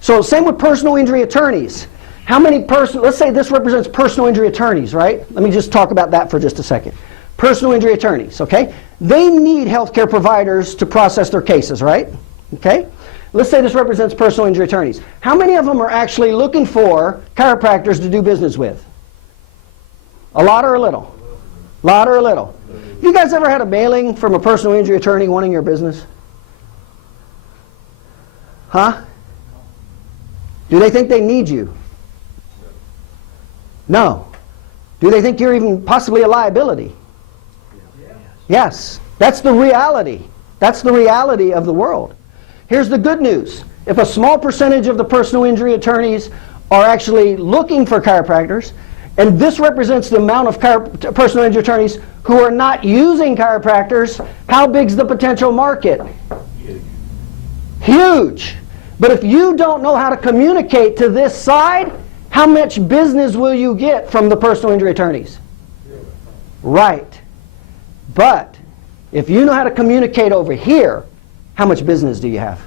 So same with personal injury attorneys. How many let's say this represents personal injury attorneys, right? Let me just talk about that for just a second. Personal injury attorneys, okay? They need healthcare providers to process their cases, right? Okay? Let's say this represents personal injury attorneys. How many of them are actually looking for chiropractors to do business with? A lot or a little? A lot or a little? You guys ever had a mailing from a personal injury attorney wanting your business? Huh? Do they think they need you? No. Do they think you're even possibly a liability? Yes. That's the reality. That's the reality of the world. Here's the good news. If a small percentage of the personal injury attorneys are actually looking for chiropractors, and this represents the amount of personal injury attorneys who are not using chiropractors, how big's the potential market? Huge. But if you don't know how to communicate to this side, how much business will you get from the personal injury attorneys? Right. But if you know how to communicate over here, how much business do you have?